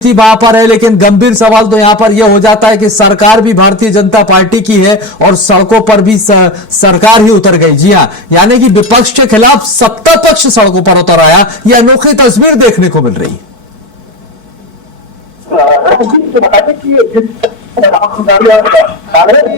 वहां पर है, लेकिन गंभीर सवाल तो यहां पर यह हो जाता है कि सरकार भी भारतीय जनता पार्टी की है और सड़कों पर भी सरकार ही उतर गई। जी हां, यानी कि विपक्ष के खिलाफ सत्ता पक्ष सड़कों पर उतर आया। यह अनोखी तस्वीर देखने को मिल रही है।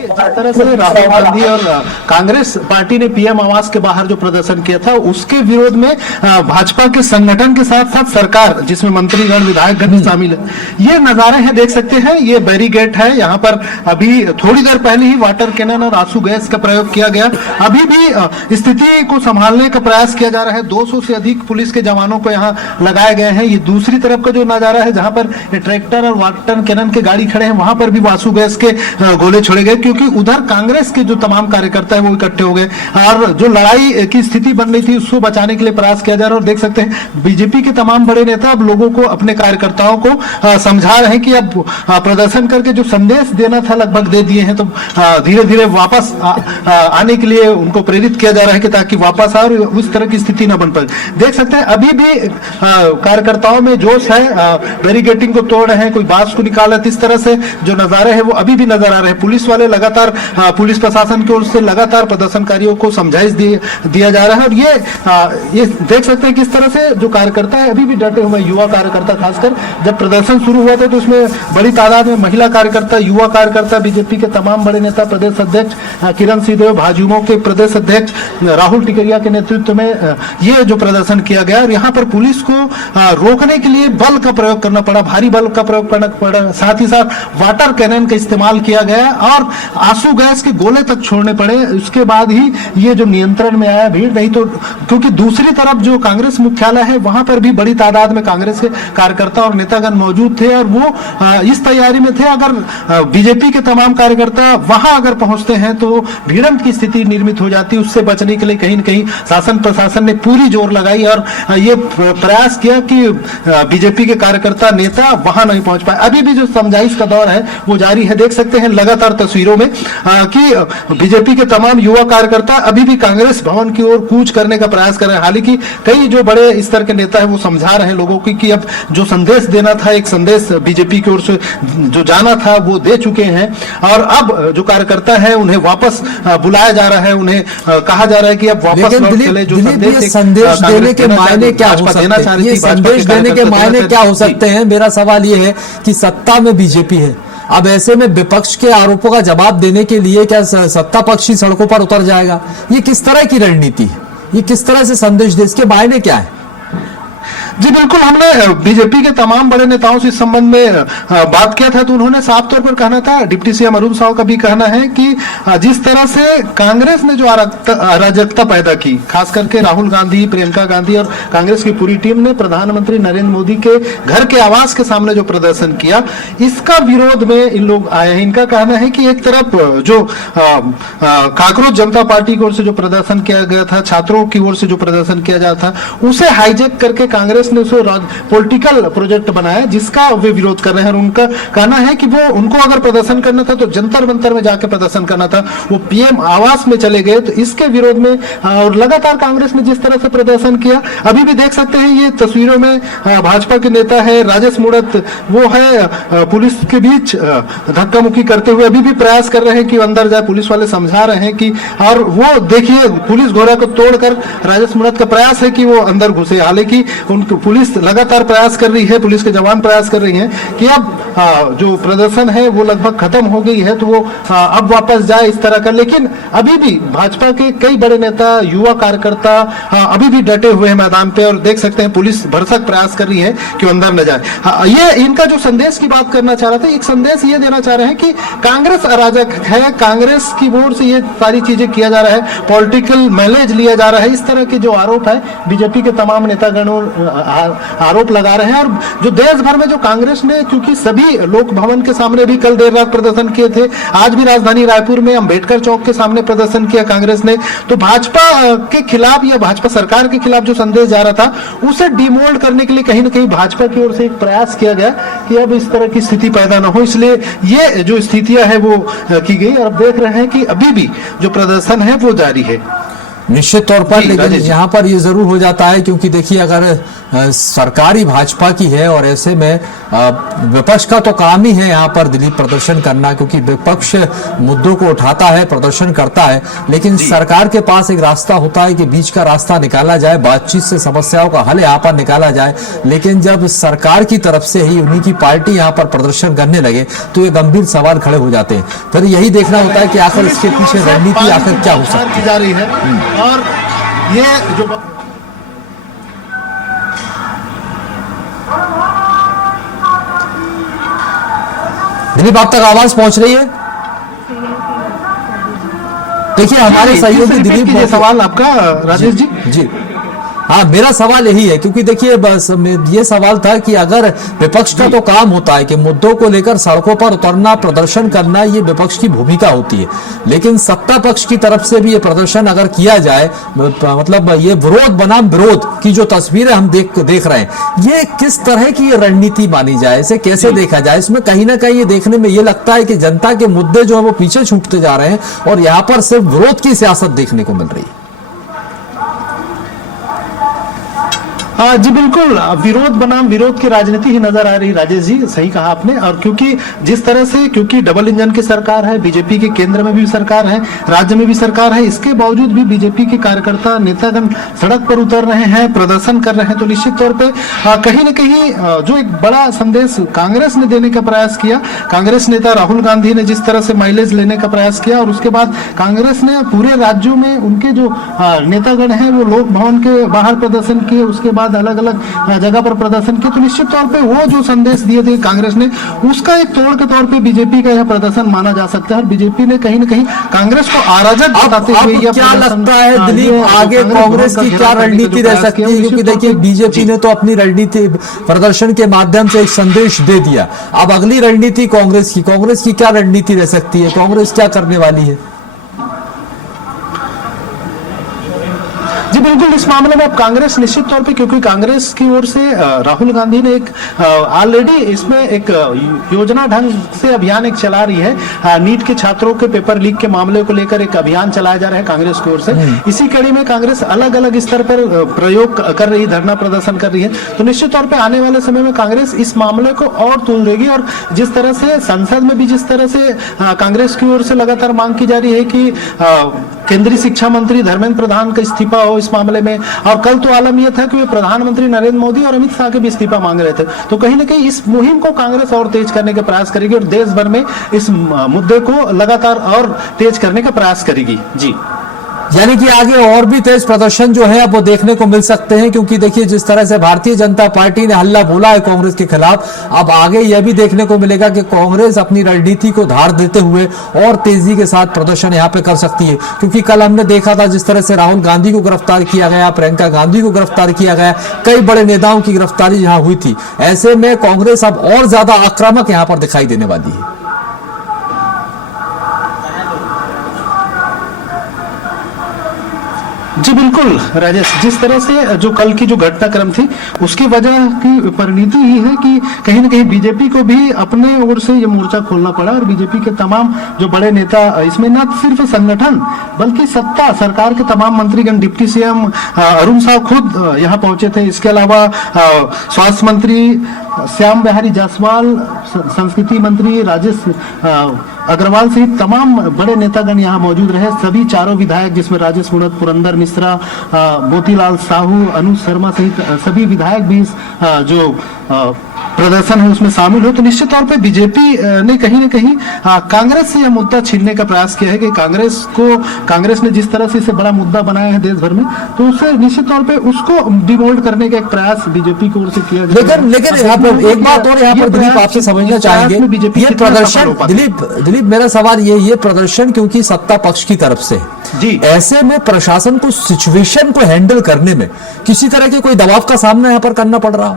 जिस तरह से राहुल गांधी और कांग्रेस पार्टी ने पीएम आवास के बाहर जो प्रदर्शन किया था, उसके विरोध में भाजपा के संगठन के साथ साथ सरकार, जिसमें मंत्रीगण विधायकगण शामिल है, ये नजारे हैं, देख सकते हैं। ये बैरिकेड है, यहाँ पर अभी थोड़ी देर पहले ही वाटर कैनन और आंसू गैस का प्रयोग किया गया। अभी भी स्थिति को संभालने का प्रयास किया जा रहा है। 200 से अधिक पुलिस के जवानों को यहाँ लगाए गए हैं। ये दूसरी तरफ का जो नजारा है, जहां पर ट्रैक्टर और वाटर कैनन के गाड़ी खड़े हैं, वहां पर भी आंसू गैस के गोले छोड़े गए, क्योंकि उधर कांग्रेस के जो तमाम कार्यकर्ता है वो इकट्ठे हो गए और जो लड़ाई की स्थिति बन रही थी उसको बचाने के लिए प्रयास किया जा रहा है। और देख सकते हैं बीजेपी के तमाम बड़े नेता अब लोगों को, अपने कार्यकर्ताओं को समझा रहे हैं कि अब प्रदर्शन करके जो संदेश देना था लगभग दे दिए हैं, तो धीरे धीरे वापस आने के लिए उनको प्रेरित किया जा रहा है कि ताकि वापस आए और उस तरह की स्थिति न बन पाए। देख सकते हैं अभी भी कार्यकर्ताओं में जोश है, बैरिकेडिंग को तोड़ रहे हैं, कोई बांस को निकाल रहा है। इस तरह से जो नजारे हैं वो अभी भी नजर आ रहे हैं। पुलिस वाले लगातार, पुलिस प्रशासन की ओर से लगातार प्रदर्शनकारियों को समझाइश दिया जा रहा है। और ये देख सकते हैं किस तरह से जो कार्यकर्ता है अभी भी डटे हुए, युवा कार्यकर्ता खासकर। जब प्रदर्शन शुरू हुआ था तो उसमें बड़ी तादाद में महिला कार्यकर्ता, युवा कार्यकर्ता, बीजेपी के तमाम बड़े नेता, प्रदेश अध्यक्ष किरण सिंहदेव, भाजयुमो के प्रदेश अध्यक्ष राहुल टिकरिया के नेतृत्व में ये जो प्रदर्शन किया गया। और यहाँ पर पुलिस को रोकने के लिए बल का प्रयोग करना पड़ा, भारी बल का प्रयोग करना पड़ा, साथ ही साथ वाटर कैनन का इस्तेमाल किया गया और आंसू गैस के गोले तक छोड़ने पड़े। उसके बाद ही ये जो नियंत्रण में आया भीड़। नहीं तो क्योंकि दूसरी तरफ जो कांग्रेस मुख्यालय है वहां पर भी बड़ी तादाद में कांग्रेस के कार्यकर्ता और नेतागण मौजूद थे और वो इस तैयारी में थे, अगर बीजेपी के तमाम कार्यकर्ता वहां अगर पहुंचते हैं तो भिड़ंत की स्थिति निर्मित हो जाती है। उससे बचने के लिए कहीं न कहीं शासन प्रशासन ने पूरी जोर लगाई और ये प्रयास किया कि बीजेपी के कार्यकर्ता, नेता वहां नहीं पहुंच पाए। अभी भी जो समझाइश का दौर है वो जारी है। देख सकते हैं लगातार तस्वीरों में कि बीजेपी के तमाम युवा कार्यकर्ता अभी भी कांग्रेस भवन की ओर कूच करने का प्रयास कर रहे हैं। हालांकि कई जो बड़े स्तर के नेता है वो समझा रहे हैं लोगों की कि अब जो संदेश देना था, एक संदेश बीजेपी की ओर से जो जाना था वो दे चुके हैं और अब जो कार्यकर्ता है उन्हें वापस बुलाया जा रहा है, उन्हें कहा जा रहा है कि अब वापस लौट चले। जो संदेश देने के मायने क्या हो सकते हैं? ये संदेश देने के मायने क्या हो सकते हैं? मेरा सवाल ये है कि सत्ता में बीजेपी है, अब ऐसे में विपक्ष के आरोपों का जवाब देने के लिए क्या सत्ता पक्ष ही सड़कों पर उतर जाएगा? ये किस तरह की रणनीति है? ये किस तरह से संदेश दे, इसके मायने क्या है? जी बिल्कुल, हमने बीजेपी के तमाम बड़े नेताओं से इस संबंध में बात किया था तो उन्होंने साफ तौर पर कहना था, डिप्टी सीएम अरुण साव का भी कहना है कि जिस तरह से कांग्रेस ने जो अराजकता पैदा की, खास करके राहुल गांधी, प्रियंका गांधी और कांग्रेस की पूरी टीम ने प्रधानमंत्री नरेंद्र मोदी के घर के आवास के सामने जो प्रदर्शन किया, इसका विरोध में इन लोग आए हैं। इनका कहना है कि एक तरफ जो कांग्रेस जनता पार्टी की ओर से जो प्रदर्शन किया गया था, छात्रों की ओर से जो प्रदर्शन किया जा था, उसे हाईजैक करके कांग्रेस ने उसे पॉलिटिकल प्रोजेक्ट बनाया जिसका वे विरोध कर रहे हैं। और उनका कहना है कि वो, उनको अगर प्रदर्शन करना था तो जंतर मंतर में जाकर प्रदर्शन करना था, वो पीएम आवास में चले गए। तो इसके विरोध में और लगातार कांग्रेस ने जिस तरह से प्रदर्शन किया, अभी भी देख सकते हैं ये तस्वीरों में भाजपा के नेता है राजेश मूणत, वो है पुलिस के बीच धक्का मुक्की करते हुए अभी भी प्रयास कर रहे हैं कि अंदर जाए। पुलिस वाले समझा रहे हैं कि, और वो देखिए पुलिस घोड़ा को तोड़कर राजेश मूणत का प्रयास है कि वो अंदर घुसे। हालांकि पुलिस लगातार प्रयास कर रही है, पुलिस के जवान प्रयास कर रही हैं कि अब जो प्रदर्शन है वो लगभग खत्म हो गई है तो वो अब वापस जाए, इस तरह का। लेकिन अभी भी भाजपा के कई बड़े नेता, युवा कार्यकर्ता अभी भी डटे हुए हैं मैदान पे और देख सकते हैं पुलिस भरसक प्रयास कर रही है कि अंदर न जाए। ये इनका जो संदेश की बात करना चाह रहा था, एक संदेश ये देना चाह रहे हैं कि कांग्रेस अराजक है, कांग्रेस की ओर से ये सारी चीजें किया जा रहा है, पॉलिटिकल माइलेज लिया जा रहा है। इस तरह के जो आरोप है बीजेपी के तमाम नेतागणों आरोप लगा रहे हैं। और जो देश भर में जो कांग्रेस ने, क्योंकि सभी लोक भवन के सामने भी कल देर रात प्रदर्शन किए थे, आज भी राजधानी रायपुर में अंबेडकर चौक के सामने प्रदर्शन किया कांग्रेस ने, तो भाजपा के खिलाफ या भाजपा सरकार के खिलाफ जो संदेश जा रहा था उसे डिमोल्ड करने के लिए कहीं ना कहीं भाजपा की ओर से एक प्रयास किया गया कि अब इस तरह की स्थिति पैदा न हो, इसलिए ये जो स्थितियां है वो की गई। और अब देख रहे हैं कि अभी भी जो प्रदर्शन है वो जारी है। निश्चित तौर पर, लेकिन यहाँ पर ये जरूर हो जाता है, क्योंकि देखिए अगर सरकार ही भाजपा की है और ऐसे में विपक्ष का तो काम ही है यहाँ पर दिलीप प्रदर्शन करना, क्योंकि विपक्ष मुद्दों को उठाता है, प्रदर्शन करता है, लेकिन सरकार के पास एक रास्ता होता है कि बीच का रास्ता निकाला जाए, बातचीत से समस्याओं का हल यहाँ पर निकाला जाए। लेकिन जब सरकार की तरफ से ही उन्हीं की पार्टी यहाँ पर प्रदर्शन करने लगे तो ये गंभीर सवाल खड़े हो जाते हैं। फिर यही देखना होता है कि आखिर इसके पीछे रणनीति आखिर क्या हो सकती है। जा रही है और ये जो दिलीप, आप तक आवाज पहुंच रही है? देखिए हमारे सहयोगी दिलीप, सवाल आपका राजेश जी। जी हाँ, मेरा सवाल यही है, क्योंकि देखिए बस ये सवाल था कि अगर विपक्ष का तो काम होता है कि मुद्दों को लेकर सड़कों पर उतरना, प्रदर्शन करना, ये विपक्ष की भूमिका होती है, लेकिन सत्ता पक्ष की तरफ से भी ये प्रदर्शन अगर किया जाए, मतलब ये विरोध बनाम विरोध की जो तस्वीरें हम देख रहे हैं, ये किस तरह की ये रणनीति मानी जाए, इसे कैसे देखा जाए? इसमें कहीं ना कहीं ये देखने में ये लगता है कि जनता के मुद्दे जो है वो पीछे छूटते जा रहे हैं और यहाँ पर सिर्फ विरोध की सियासत देखने को मिल रही है। जी बिल्कुल, विरोध बनाम विरोध की राजनीति ही नजर आ रही। राजेश जी सही कहा आपने। और क्योंकि जिस तरह से, क्योंकि डबल इंजन की सरकार है, बीजेपी के केंद्र में भी सरकार है, राज्य में भी सरकार है, इसके बावजूद भी बीजेपी के कार्यकर्ता नेतागण सड़क पर उतर रहे हैं, प्रदर्शन कर रहे हैं, तो निश्चित तौर पे कहीं न कहीं जो एक बड़ा संदेश कांग्रेस ने देने का प्रयास किया, कांग्रेस नेता राहुल गांधी ने जिस तरह से माइलेज लेने का प्रयास किया और उसके बाद कांग्रेस ने पूरे राज्यों में उनके जो नेतागण हैं वो लोक भवन के बाहर प्रदर्शन किए, उसके बाद अलग अलग जगह पर प्रदर्शन किए, तो निश्चित तौर पे वो जो संदेश दिए थे कांग्रेस ने, उसका एक तोड़ के तौर पे बीजेपी का यह प्रदर्शन माना जा सकता है। और बीजेपी ने कहीं न कहीं कांग्रेस को अराजक बताते हुए यह क्या लगता है दिलीप, आगे कांग्रेस की क्या रणनीति रह सकती है? क्योंकि देखिए बीजेपी ने तो अपनी रणनीति प्रदर्शन के माध्यम से एक संदेश दे दिया, अब अगली रणनीति कांग्रेस की क्या रणनीति रह सकती है? कांग्रेस क्या करने वाली है? जी बिल्कुल, इस मामले में अब कांग्रेस निश्चित तौर पे, क्योंकि कांग्रेस की ओर से राहुल गांधी ने एक ऑलरेडी इसमें एक योजना ढंग से अभियान एक चला रही है। नीट के छात्रों के पेपर लीक के मामले को लेकर एक अभियान चलाया जा रहा है कांग्रेस की ओर से। इसी कड़ी में कांग्रेस अलग अलग स्तर पर प्रयोग कर रही, धरना प्रदर्शन कर रही है। तो निश्चित तौर पर आने वाले समय में कांग्रेस इस मामले को और तुलेगी और जिस तरह से संसद में भी जिस तरह से कांग्रेस की ओर से लगातार मांग की जा रही है कि केंद्रीय शिक्षा मंत्री धर्मेंद्र प्रधान का इस्तीफा हो इस मामले में, और कल तो आलम यह था कि वे प्रधानमंत्री नरेंद्र मोदी और अमित शाह के भी इस्तीफा मांग रहे थे। तो कहीं ना कहीं इस मुहिम को कांग्रेस और तेज करने का प्रयास करेगी और देश भर में इस मुद्दे को लगातार और तेज करने का प्रयास करेगी। जी, यानी कि आगे और भी तेज प्रदर्शन जो है अब वो देखने को मिल सकते हैं, क्योंकि देखिए जिस तरह से भारतीय जनता पार्टी ने हल्ला बोला है कांग्रेस के खिलाफ, अब आगे यह भी देखने को मिलेगा कि कांग्रेस अपनी रणनीति को धार देते हुए और तेजी के साथ प्रदर्शन यहां पे कर सकती है। क्योंकि कल हमने देखा था जिस तरह से राहुल गांधी को गिरफ्तार किया गया, प्रियंका गांधी को गिरफ्तार किया गया, कई बड़े नेताओं की गिरफ्तारी यहां हुई थी। ऐसे में कांग्रेस अब और ज्यादा आक्रामक यहां पर दिखाई देने वाली है। जी बिल्कुल राजेश, जिस तरह से जो कल की जो घटनाक्रम थी उसकी वजह की परिणति ही है कि कहीं ना कहीं बीजेपी को भी अपने ओर से ये मोर्चा खोलना पड़ा और बीजेपी के तमाम जो बड़े नेता, इसमें न सिर्फ संगठन बल्कि सत्ता सरकार के तमाम मंत्रीगण, डिप्टी सीएम अरुण साव खुद यहाँ पहुंचे थे। इसके अलावा स्वास्थ्य मंत्री श्याम बिहारी जायसवाल, संस्कृति मंत्री राजेश अग्रवाल सहित तमाम बड़े नेतागण यहाँ मौजूद रहे। सभी चारों विधायक, जिसमें राजेश मूणत, पुरंदर मिश्रा, मोतीलाल साहू, अनुज शर्मा सहित सभी विधायक भी जो प्रदर्शन है उसमें शामिल हो। तो निश्चित तौर पे बीजेपी ने कहीं ना कहीं कांग्रेस से यह मुद्दा छीनने का प्रयास किया है कि कांग्रेस ने जिस तरह से इसे बड़ा मुद्दा बनाया है देश भर में, तो उसे निश्चित तौर पे उसको डिमोल्ड करने का एक प्रयास बीजेपी की ओर से किया जाए। लेकिन यहाँ पर एक बात और यहाँ पर दिलीप आपसे समझना चाहेंगे, ये प्रदर्शन दिलीप मेरा सवाल ये प्रदर्शन क्योंकि सत्ता पक्ष की तरफ से जी, ऐसे में प्रशासन को सिचुएशन को हैंडल करने में किसी तरह के कोई दबाव का सामना यहाँ पर करना पड़ रहा हो?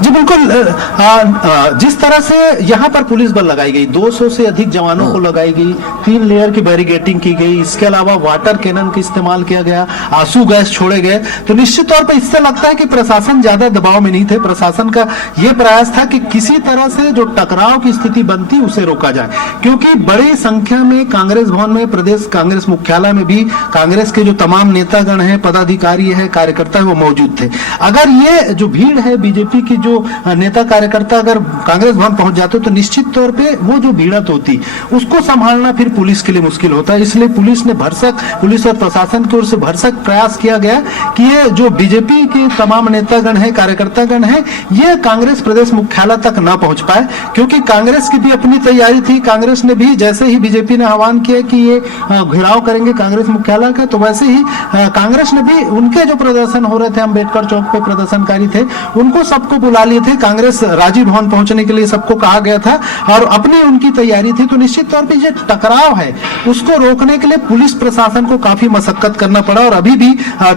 जी बिल्कुल जिस तरह से यहाँ पर पुलिस बल लगाई गई, 200 से अधिक जवानों को लगाई गई, 3 लेयर की बैरिगेटिंग की गई, इसके अलावा वाटर कैनन का इस्तेमाल किया गया, आंसू गैस छोड़े गए, तो निश्चित तौर पर इससे लगता है कि प्रशासन ज्यादा दबाव में नहीं थे। प्रशासन का यह प्रयास था कि किसी तरह से जो टकराव की स्थिति बनती उसे रोका जाए, क्योंकि बड़ी संख्या में कांग्रेस भवन में, प्रदेश कांग्रेस मुख्यालय में भी कांग्रेस के जो तमाम नेतागण हैं, पदाधिकारी है, कार्यकर्ता है, वो मौजूद थे। अगर ये जो भीड़ है बीजेपी की जो नेता कार्यकर्ता अगर कांग्रेस भवन पहुंच जाते तो निश्चित तौर पे वो जो भिड़ंत होती उसको संभालना फिर पुलिस के लिए मुश्किल होता है। इसलिए पुलिस और प्रशासन की ओर से भरसक प्रयास किया गया कि ये जो बीजेपी के तमाम नेतागण है, कार्यकर्तागण है, ये कांग्रेस प्रदेश मुख्यालय तक ना पहुंच पाए, क्योंकि कांग्रेस की भी अपनी तैयारी थी। कांग्रेस ने भी जैसे ही बीजेपी ने आह्वान किया कि ये घेराव करेंगे कांग्रेस मुख्यालय का, तो वैसे ही कांग्रेस ने भी उनके जो प्रदर्शन हो रहे थे, अम्बेडकर चौक पे प्रदर्शनकारी थे, उनको सबको बुला लिए थे। कांग्रेस राजीव भवन पहुंचने के लिए सबको कहा गया था और अपनी उनकी तैयारी थी। तो निश्चित तौर पे ये टकराव है उसको रोकने के लिए पुलिस प्रशासन को काफी मशक्कत करना पड़ा। और अभी भी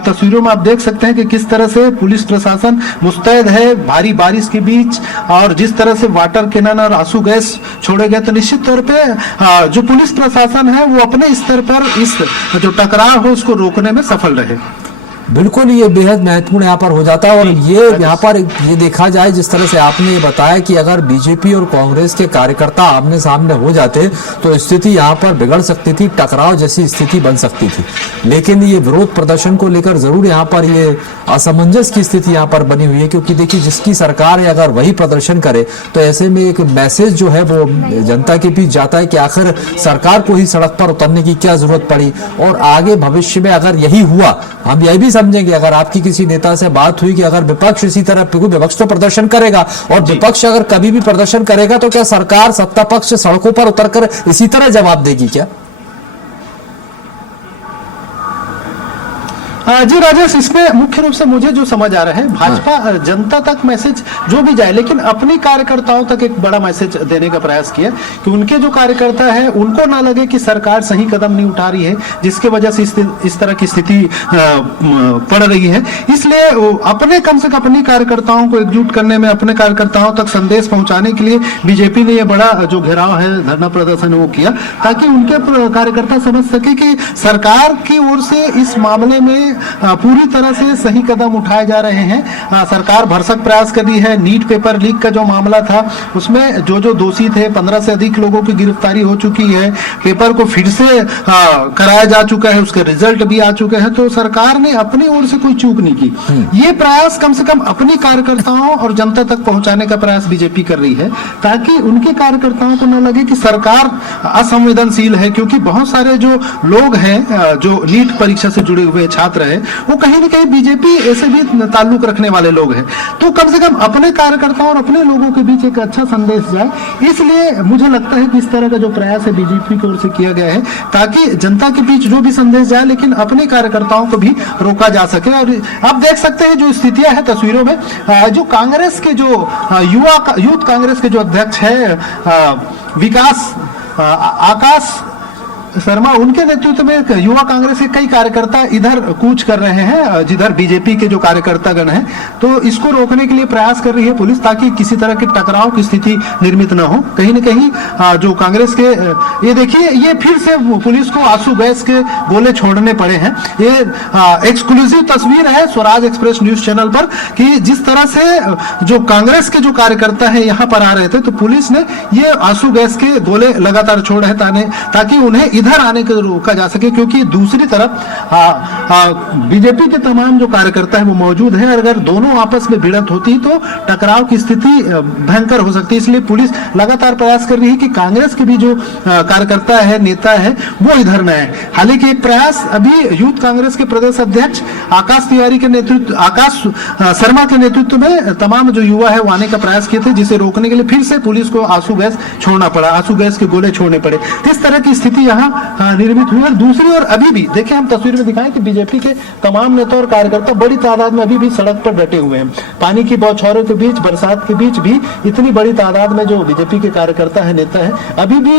तस्वीरों में आप देख सकते हैं कि किस तरह से पुलिस प्रशासन मुस्तैद है भारी बारिश के बीच, और जिस तरह से वाटर कैनन और आंसू गैस छोड़े गए, तो निश्चित तौर पे जो पुलिस प्रशासन है वो अपने स्तर पर इस जो टकराव है उसको रोकने में सफल रहे। बिल्कुल, ये बेहद महत्वपूर्ण यहाँ पर हो जाता है। और ये यहाँ पर ये देखा जाए जिस तरह से आपने ये बताया कि अगर बीजेपी और कांग्रेस के कार्यकर्ता आमने सामने हो जाते तो स्थिति यहाँ पर बिगड़ सकती थी, टकराव जैसी स्थिति बन सकती थी। लेकिन ये विरोध प्रदर्शन को लेकर जरूर यहाँ पर ये असमंजस की स्थिति यहाँ पर बनी हुई है, क्योंकि देखिए जिसकी सरकार है अगर वही प्रदर्शन करे तो ऐसे में एक मैसेज जो है वो जनता के बीच जाता है कि आखिर सरकार को ही सड़क पर उतरने की क्या जरूरत पड़ी। और आगे भविष्य में अगर यही हुआ, हम यही भी समझेंगे, अगर आपकी किसी नेता से बात हुई कि अगर विपक्ष इसी तरह, विपक्ष तो प्रदर्शन करेगा, और विपक्ष अगर कभी भी प्रदर्शन करेगा तो क्या सरकार, सत्ता पक्ष सड़कों पर उतरकर इसी तरह जवाब देगी क्या? जी राजेश, इसमें मुख्य रूप से मुझे जो समझ आ रहा है, भाजपा जनता तक मैसेज जो भी जाए, लेकिन अपनी कार्यकर्ताओं तक एक बड़ा मैसेज देने का प्रयास किया कि उनके जो कार्यकर्ता है उनको ना लगे कि सरकार सही कदम नहीं उठा रही है, जिसके वजह से इस तरह की स्थिति पड़ रही है। इसलिए अपने कम से कम अपनी कार्यकर्ताओं को एकजुट करने में, अपने कार्यकर्ताओं तक संदेश पहुंचाने के लिए बीजेपी ने यह बड़ा जो घेराव है, धरना प्रदर्शन वो किया, ताकि उनके कार्यकर्ता समझ सके कि सरकार की ओर से इस मामले में पूरी तरह से सही कदम उठाए जा रहे हैं। सरकार भरसक प्रयास कर रही है। नीट पेपर लीक का जो मामला था उसमें जो दोषी थे, 15 से अधिक लोगों की गिरफ्तारी हो चुकी है, पेपर को फिर से कराया जा चुका है, उसके रिजल्ट भी आ चुके हैं, तो सरकार ने अपनी ओर से कोई चूक नहीं की। ये प्रयास कम से कम अपनी कार्यकर्ताओं और जनता तक पहुंचाने का प्रयास बीजेपी कर रही है, ताकि उनके कार्यकर्ताओं को न लगे कि सरकार असंवेदनशील है, क्योंकि बहुत सारे जो लोग हैं जो नीट परीक्षा से जुड़े हुए छात्र है वो कहीं न कहीं बीजेपी ऐसे भी ताल्लुक रखने वाले लोग हैं। तो कम से कम अपने कार्यकर्ताओं और अपने लोगों के बीच एक अच्छा संदेश जाए, इसलिए मुझे लगता है कि इस तरह का जो प्रयास है बीजेपी की ओर से किया गया है, ताकि जनता के बीच जो भी संदेश जाए लेकिन अपने कार्यकर्ताओं को भी रोका जा सके। और आप देख सकते हैं जो स्थितियां हैं तस्वीरों में, जो कांग्रेस के जो यूथ कांग्रेस के जो अध्यक्ष है आकाश शर्मा, उनके नेतृत्व में युवा कांग्रेस के कई कार्यकर्ता इधर कूच कर रहे हैं जिधर बीजेपी के जो कार्यकर्तागण हैं, तो इसको रोकने के लिए प्रयास कर रही है पुलिस, ताकि किसी तरह के टकराव की स्थिति निर्मित न हो। कहीं न कहीं जो कांग्रेस के, ये देखिए, ये फिर से पुलिस को आंसू गैस के गोले छोड़ने पड़े हैं। ये एक्सक्लूसिव तस्वीर है स्वराज एक्सप्रेस न्यूज चैनल पर कि जिस तरह से जो कांग्रेस के जो कार्यकर्ता है यहाँ पर आ रहे थे, तो पुलिस ने ये आंसू गैस के गोले लगातार छोड़ रहे ताकि उन्हें इधर आने को रोका जा सके, क्योंकि दूसरी तरफ बीजेपी के तमाम जो कार्यकर्ता है वो मौजूद है। अगर दोनों आपस में भिड़ंत होती तो टकराव की स्थिति भयंकर हो सकती है। इसलिए पुलिस लगातार प्रयास कर रही है कि कांग्रेस के भी जो कार्यकर्ता है, नेता है, वो इधर न आए। हालांकि एक प्रयास अभी यूथ कांग्रेस के प्रदेश अध्यक्ष आकाश शर्मा के नेतृत्व में तमाम जो युवा है वो आने का प्रयास किए थे, जिसे रोकने के लिए फिर से पुलिस को आंसू गैस छोड़ना पड़ा, आंसू गैस के गोले छोड़ने पड़े। इस तरह की स्थिति यहाँ निर्मित हुई। और दूसरी ओर अभी भी देखिए, हम तस्वीर में दिखाएं कि बीजेपी के तमाम नेता और कार्यकर्ता बड़ी तादाद में अभी भी सड़क पर डटे हुए हैं। पानी की बौछारों के बीच, बरसात के बीच भी इतनी बड़ी तादाद में जो बीजेपी के कार्यकर्ता है, नेता है, अभी भी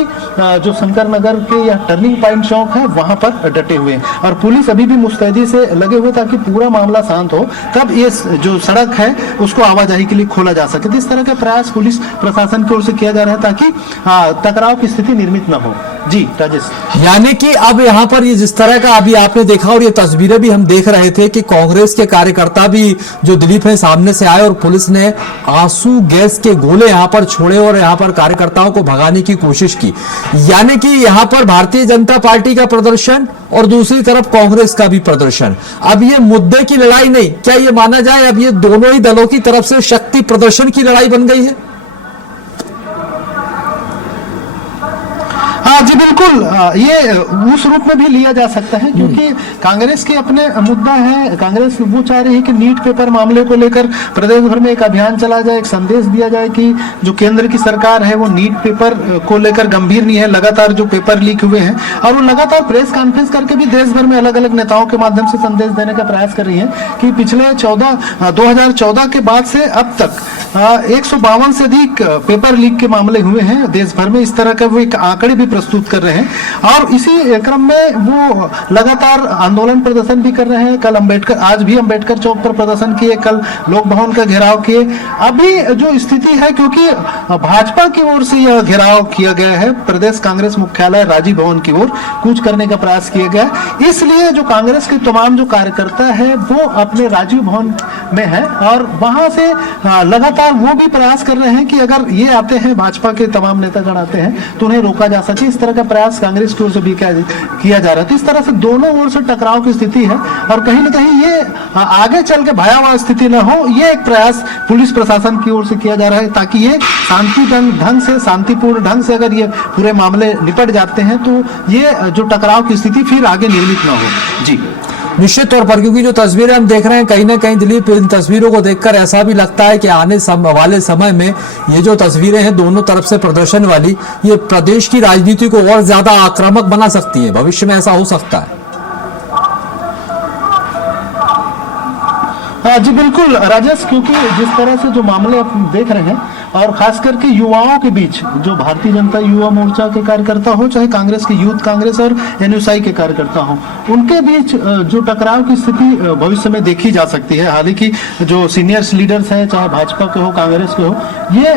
जो शंकर नगर के या टर्निंग पॉइंट चौक है वहां पर डटे हुए हैं। और पुलिस अभी भी मुस्तैदी से लगे हुए ताकि पूरा मामला शांत हो, तब ये जो सड़क है उसको आवाजाही के लिए खोला जा सके। इस तरह का प्रयास पुलिस प्रशासन की ओर से किया जा रहा है ताकि टकराव की स्थिति निर्मित न हो। जी राजेश, यानी कि अब यहाँ पर ये जिस तरह का अभी आपने देखा और ये तस्वीरें भी हम देख रहे थे कि कांग्रेस के कार्यकर्ता भी जो दिलीप है सामने से आए और पुलिस ने आंसू गैस के गोले यहाँ पर छोड़े और यहाँ पर कार्यकर्ताओं को भगाने की कोशिश की। यानी कि यहाँ पर भारतीय जनता पार्टी का प्रदर्शन और दूसरी तरफ कांग्रेस का भी प्रदर्शन। अब ये मुद्दे की लड़ाई नहीं, क्या ये माना जाए अब ये दोनों ही दलों की तरफ से शक्ति प्रदर्शन की लड़ाई बन गई है? जी बिल्कुल, ये उस रूप में भी लिया जा सकता है क्योंकि कांग्रेस के अपने मुद्दा है। कांग्रेस वो चाह रही है कि नीट पेपर मामले को लेकर प्रदेश भर में एक अभियान चला जाए, एक संदेश दिया जाए कि जो केंद्र की सरकार है वो नीट पेपर को लेकर गंभीर नहीं है। लगातार जो पेपर लीक हुए हैं और वो लगातार प्रेस कॉन्फ्रेंस करके भी देश भर में अलग अलग नेताओं के माध्यम से संदेश देने का प्रयास कर रही है कि पिछले 2014 के बाद से अब तक 152 से अधिक पेपर लीक के मामले हुए हैं देश भर में। इस तरह का वो एक आंकड़े भी प्रस्तुत कर रहे हैं और इसी क्रम में वो लगातार आंदोलन प्रदर्शन भी कर रहे हैं। कल आज भी अंबेडकर चौक पर प्रदर्शन किए, कल लोक भवन का घेराव किए। अभी जो स्थिति है, क्योंकि भाजपा की ओर से यह घेराव किया गया है, प्रदेश कांग्रेस मुख्यालय राजीव भवन की ओर कूच करने का प्रयास किया गया, इसलिए जो कांग्रेस के तमाम जो कार्यकर्ता है वो अपने राजीव भवन में है और वहां से लगातार वो भी प्रयास कर रहे हैं कि अगर ये आते हैं, भाजपा के तमाम नेतागण आते हैं तो उन्हें रोका जा सके। इस तरह का प्रयास कांग्रेस की ओर से भी किया जा रहा है। इस तरह से दोनों ओर से टकराव की स्थिति है और कहीं ना कहीं ये आगे चल के भयावह स्थिति न हो, ये एक प्रयास पुलिस प्रशासन की ओर से किया जा रहा है ताकि ये शांतिपूर्ण ढंग से अगर ये पूरे मामले निपट जाते हैं तो ये जो टकराव की स्थिति फिर आगे निर्मित न हो। जी निश्चित तौर पर, क्योंकि जो तस्वीरें हम देख रहे हैं कहीं ना कहीं दिलीप, इन तस्वीरों को देखकर ऐसा भी लगता है कि आने वाले समय में ये जो तस्वीरें हैं दोनों तरफ से प्रदर्शन वाली, ये प्रदेश की राजनीति को और ज्यादा आक्रामक बना सकती है। भविष्य में ऐसा हो सकता है। जी बिल्कुल राजेश, क्योंकि जिस तरह से जो मामले आप देख रहे हैं और खास करके युवाओं के बीच, जो भारतीय जनता युवा मोर्चा के कार्यकर्ता हो, चाहे कांग्रेस के यूथ कांग्रेस और एनयूएसआई के कार्यकर्ता हो, उनके बीच जो टकराव की स्थिति भविष्य में देखी जा सकती है। हालांकि जो सीनियर्स लीडर्स हैं, चाहे भाजपा के हो कांग्रेस के हो, ये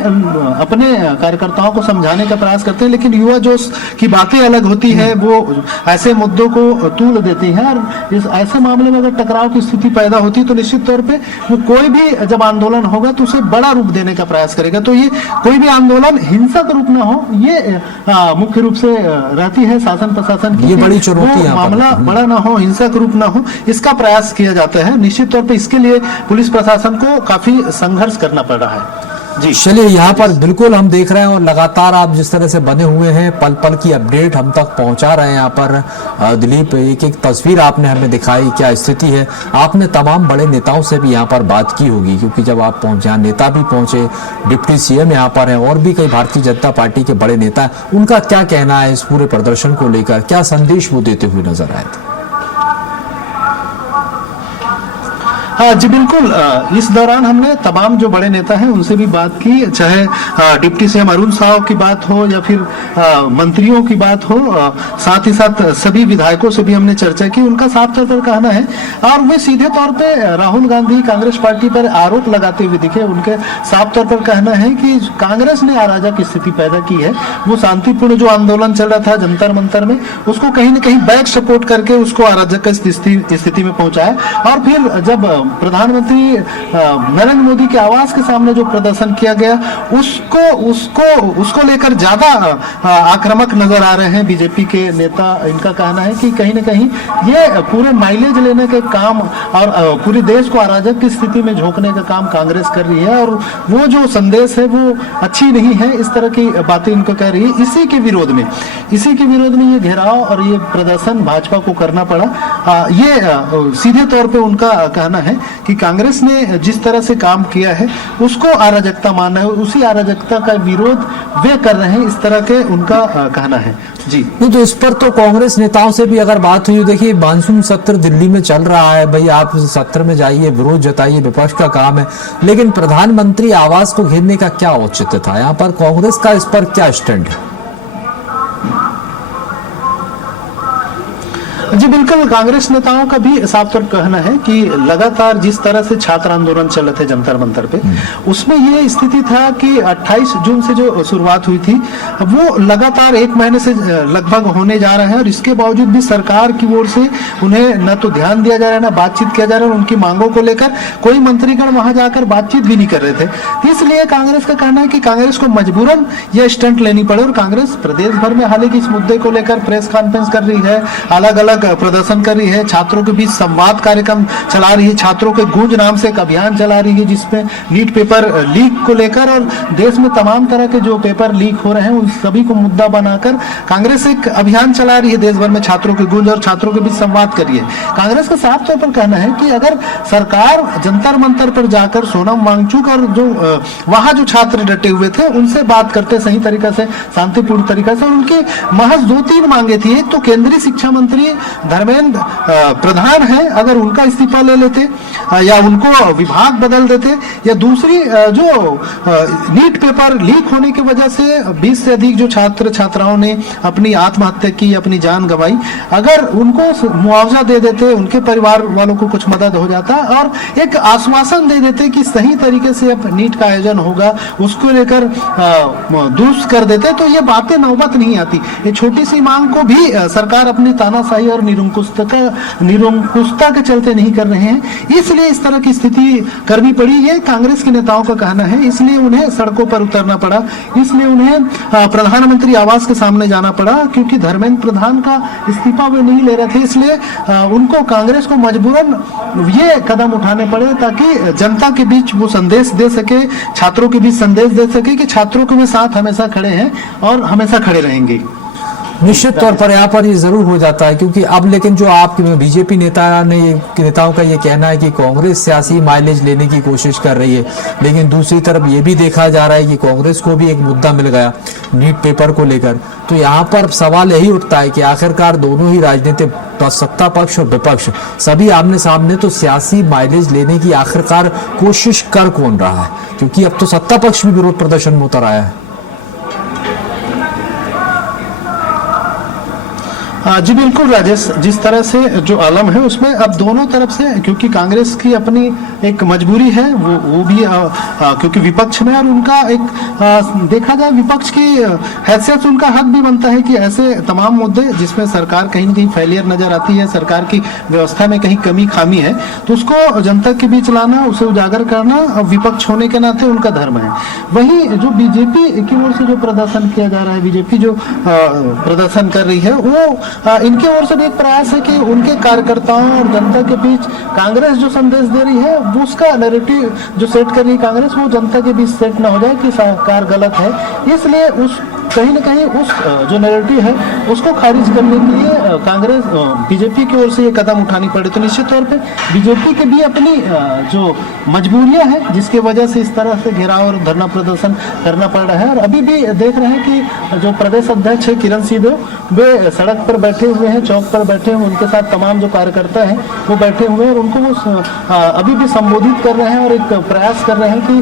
अपने कार्यकर्ताओं को समझाने का प्रयास करते हैं, लेकिन युवा जोश की बातें अलग होती है, वो ऐसे मुद्दों को तूल देती है और इस ऐसे मामले में अगर टकराव की स्थिति पैदा होती है तो निश्चित तौर पे वो कोई भी जब आंदोलन होगा तो उसे बड़ा रूप देने का प्रयास करेगा। तो ये कोई भी आंदोलन हिंसक रूप ना हो, ये मुख्य रूप से रहती है शासन प्रशासन की। ये बड़ी चुनौती है, मामला बड़ा ना हो, हिंसक रूप ना हो, इसका प्रयास किया जाता है। निश्चित तौर पे इसके लिए पुलिस प्रशासन को काफी संघर्ष करना पड़ रहा है। जी चलिए, यहाँ पर बिल्कुल हम देख रहे हैं और लगातार आप जिस तरह से बने हुए हैं, पल पल की अपडेट हम तक पहुंचा रहे हैं। यहाँ पर दिलीप, एक एक तस्वीर आपने हमें दिखाई, क्या स्थिति है। आपने तमाम बड़े नेताओं से भी यहाँ पर बात की होगी, क्योंकि जब आप पहुंचे, यहाँ नेता भी पहुंचे, डिप्टी सीएम यहाँ पर है और भी कई भारतीय जनता पार्टी के बड़े नेता, उनका क्या कहना है इस पूरे प्रदर्शन को लेकर, क्या संदेश वो देते हुए नजर आए थे? हाँ जी बिल्कुल, इस दौरान हमने तमाम जो बड़े नेता हैं उनसे भी बात की, चाहे डिप्टी सीएम अरुण साव की बात हो या फिर मंत्रियों की बात हो, साथ ही साथ सभी विधायकों से भी हमने चर्चा की। उनका साफ तौर पर कहना है और वे सीधे तौर पे राहुल गांधी कांग्रेस पार्टी पर आरोप लगाते हुए दिखे। उनके साफ तौर पर कहना है कि कांग्रेस ने अराजक स्थिति पैदा की है, वो शांतिपूर्ण जो आंदोलन चल रहा था जंतर मंतर में, उसको कहीं न कहीं बैक सपोर्ट करके उसको अराजक स्थिति में पहुंचाया। और फिर जब प्रधानमंत्री नरेंद्र मोदी के आवास के सामने जो प्रदर्शन किया गया, उसको लेकर ज्यादा आक्रामक नजर आ रहे हैं बीजेपी के नेता। इनका कहना है कि कहीं न कहीं ये पूरे माइलेज लेने के काम और पूरे देश को अराजक की स्थिति में झोंकने का काम कांग्रेस कर रही है और वो जो संदेश है वो अच्छी नहीं है। इस तरह की बातें इनको कह रही है। इसी के विरोध में ये घेराव और ये प्रदर्शन भाजपा को करना पड़ा। ये सीधे तौर पे उनका कहना है है कि कांग्रेस ने जिस तरह से काम किया है उसको अराजकता मानना है, उसी अराजकता का विरोध वे कर रहे हैं, इस तरह के उनका कहना है। जी नहीं, तो इस पर तो कांग्रेस नेताओं से भी अगर बात हुई, देखिए मानसून सत्र दिल्ली में चल रहा है, भाई आप सत्र में जाइए, विरोध जताइए, विपक्ष का काम है, लेकिन प्रधानमंत्री आवास को घेरने का क्या औचित्य था? यहाँ पर कांग्रेस का इस पर क्या स्टैंड है? जी बिल्कुल, कांग्रेस नेताओं का भी साफ तौर कहना है कि लगातार जिस तरह से छात्र आंदोलन चल रहे थे जंतर मंतर पे, उसमें ये स्थिति था कि 28 जून से जो शुरुआत हुई थी वो लगातार 1 महीने से लगभग होने जा रहा है, और इसके बावजूद भी सरकार की ओर से उन्हें न तो ध्यान दिया जा रहा है, न बातचीत किया जा रहा है। उनकी मांगों को लेकर कोई मंत्रीगण वहां जाकर बातचीत भी नहीं कर रहे थे। इसलिए कांग्रेस का कहना है कि कांग्रेस को मजबूरन यह स्टंट लेनी पड़े, और कांग्रेस प्रदेश भर में हालांकि इस मुद्दे को लेकर प्रेस कॉन्फ्रेंस कर रही है, अलग अलग प्रदर्शन कर रही है, छात्रों के बीच संवाद कार्यक्रम चला रही है, छात्रों के गूंज नाम से एक अभियान चला रही है जिसमें नीट पेपर लीक को लेकर और देश में तमाम तरह के जो पेपर लीक हो रहे हैं उन सभी को मुद्दा बनाकर कांग्रेस एक अभियान चला रही है देश भर में, छात्रों के गूंज और छात्रों के बीच संवाद कर रही है। कांग्रेस का साफ तौर पर कहना है कि अगर सरकार जंतर मंतर पर जाकर सोनम वांगचुक और जो वहां जो छात्र डटे हुए थे उनसे बात करते सही तरीका से, शांतिपूर्ण तरीका से, और उनकी महज 2-3 मांगे थी। एक तो केंद्रीय शिक्षा मंत्री धर्मेंद्र प्रधान है, अगर उनका इस्तीफा ले लेते या उनको विभाग बदल देते, या दूसरी जो नीट पेपर लीक होने की वजह से 20 से अधिक जो छात्र छात्राओं ने अपनी आत्महत्या की, अपनी जान गंवाई, अगर उनको मुआवजा दे देते, उनके परिवार वालों को कुछ मदद हो जाता और एक आश्वासन दे देते कि सही तरीके से अब नीट का आयोजन होगा, उसको लेकर दुरुस्त कर देते, तो ये बातें नौबत नहीं आती। ये छोटी सी मांग को भी सरकार अपनी तानाशाही और निरंकुशता के चलते नहीं कर रहे हैं, इसलिए इस तरह की स्थिति करनी पड़ी। ये कांग्रेस के नेताओं का कहना है, इसलिए उन्हें सड़कों पर उतरना पड़ा, इसलिए उन्हें प्रधानमंत्री आवास के सामने जाना पड़ा, क्योंकि धर्मेंद्र प्रधान का इस्तीफा वे नहीं ले रहे थे, इसलिए उनको कांग्रेस को मजबूरन ये कदम उठाने पड़े ताकि जनता के बीच वो संदेश दे सके, छात्रों के बीच संदेश दे सके कि छात्रों के भी साथ हमेशा खड़े हैं और हमेशा खड़े रहेंगे। निश्चित तौर पर यहाँ पर ये जरूर हो जाता है, क्योंकि अब लेकिन जो आप बीजेपी नेताओं का ये कहना है कि कांग्रेस सियासी माइलेज लेने की कोशिश कर रही है, लेकिन दूसरी तरफ ये भी देखा जा रहा है कि कांग्रेस को भी एक मुद्दा मिल गया नीट पेपर को लेकर। तो यहाँ पर सवाल यही उठता है कि आखिरकार दोनों ही राजनीतिक सत्ता पक्ष और विपक्ष सभी आमने सामने, तो सियासी माइलेज लेने की आखिरकार कोशिश कर कौन रहा है? क्योंकि अब तो सत्ता पक्ष भी विरोध प्रदर्शन में उतर आया है। जी बिल्कुल राजेश, जिस तरह से जो आलम है उसमें अब दोनों तरफ से, क्योंकि कांग्रेस की अपनी एक मजबूरी है, वो भी क्योंकि विपक्ष में, और उनका एक देखा जाए विपक्ष की हैसियत से उनका हक भी बनता है कि ऐसे तमाम मुद्दे जिसमें सरकार कहीं न कहीं फेलियर नजर आती है, सरकार की व्यवस्था में कहीं कमी खामी है, तो उसको जनता के बीच लाना, उसे उजागर करना विपक्ष होने के नाते उनका धर्म है। वहीं जो बीजेपी की ओर से जो प्रदर्शन किया जा रहा है, बीजेपी जो प्रदर्शन कर रही है, वो इनके ओर से एक प्रयास है कि उनके कार्यकर्ताओं और जनता के बीच कांग्रेस जो संदेश दे रही है वो उसका नैरेटिव जो सेट कर रही है कांग्रेस, वो जनता के बीच सेट ना हो जाए कि सरकार गलत है, इसलिए उस कहीं न कहीं उस जो नैरेटिव है उसको खारिज करने के लिए कांग्रेस बीजेपी की ओर से ये कदम उठानी पड़े। तो निश्चित तौर पे बीजेपी के भी अपनी जो मजबूरियां हैं जिसकी वजह से इस तरह से घेराव और धरना प्रदर्शन करना पड़ रहा है। और अभी भी देख रहे हैं कि जो प्रदेश अध्यक्ष है किरण सिंहदेव, वे सड़क पर बैठे हुए हैं, चौक पर बैठे हुए, उनके साथ तमाम जो कार्यकर्ता हैं वो बैठे हुए हैं और उनको वो अभी भी संबोधित कर रहे हैं और एक प्रयास कर रहे हैं कि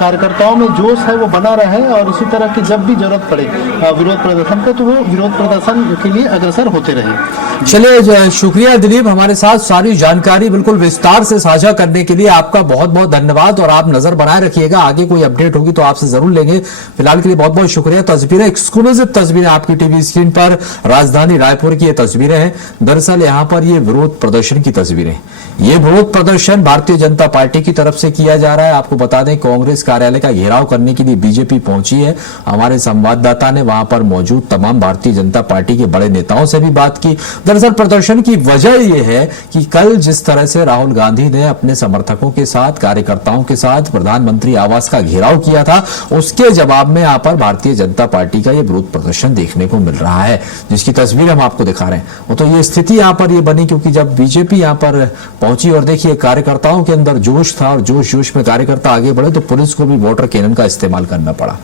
कार्यकर्ताओं में जोश है वो बना रहे और इसी तरह की जब भी जरूरत पड़े विरोध प्रदर्शन का तो वो विरोध प्रदर्शन के लिए अग्रसर होते रहे। चलिए, शुक्रिया दिलीप, हमारे साथ सारी जानकारी बिल्कुल विस्तार से साझा करने के लिए आपका बहुत बहुत धन्यवाद। और आप नजर बनाए रखिएगा, आगे कोई अपडेट होगी तो आपसे जरूर लेंगे। फिलहाल के लिए बहुत बहुत शुक्रिया। तस्वीरें, एक्सक्लूसिव तस्वीरें आपकी टीवी स्क्रीन पर, राजधानी रायपुर की ये तस्वीरें हैं। दरअसल यहाँ पर ये विरोध प्रदर्शन की तस्वीरें, ये विरोध प्रदर्शन भारतीय जनता पार्टी की तरफ से किया जा रहा है। आपको बता दें, कांग्रेस कार्यालय का घेराव करने के लिए बीजेपी पहुंची है। हमारे संवाददाता संवाददाता ने वहां पर मौजूद तमाम भारतीय जनता पार्टी के बड़े नेताओं से भी बात की। दरअसल प्रदर्शन की वजह यह है कि कल जिस तरह से राहुल गांधी ने अपने समर्थकों के साथ, कार्यकर्ताओं के साथ प्रधानमंत्री आवास का घेराव किया था, उसके जवाब में यहां पर भारतीय जनता पार्टी का यह विरोध प्रदर्शन देखने को मिल रहा है, जिसकी तस्वीर हम आपको दिखा रहे हैं। वो तो ये स्थिति यहां पर ये बनी क्योंकि जब बीजेपी यहां पर पहुंची और देखिए कार्यकर्ताओं के अंदर जोश था और जोश में कार्यकर्ता आगे बढ़े तो पुलिस को भी वाटर कैनन का इस्तेमाल करना पड़ा।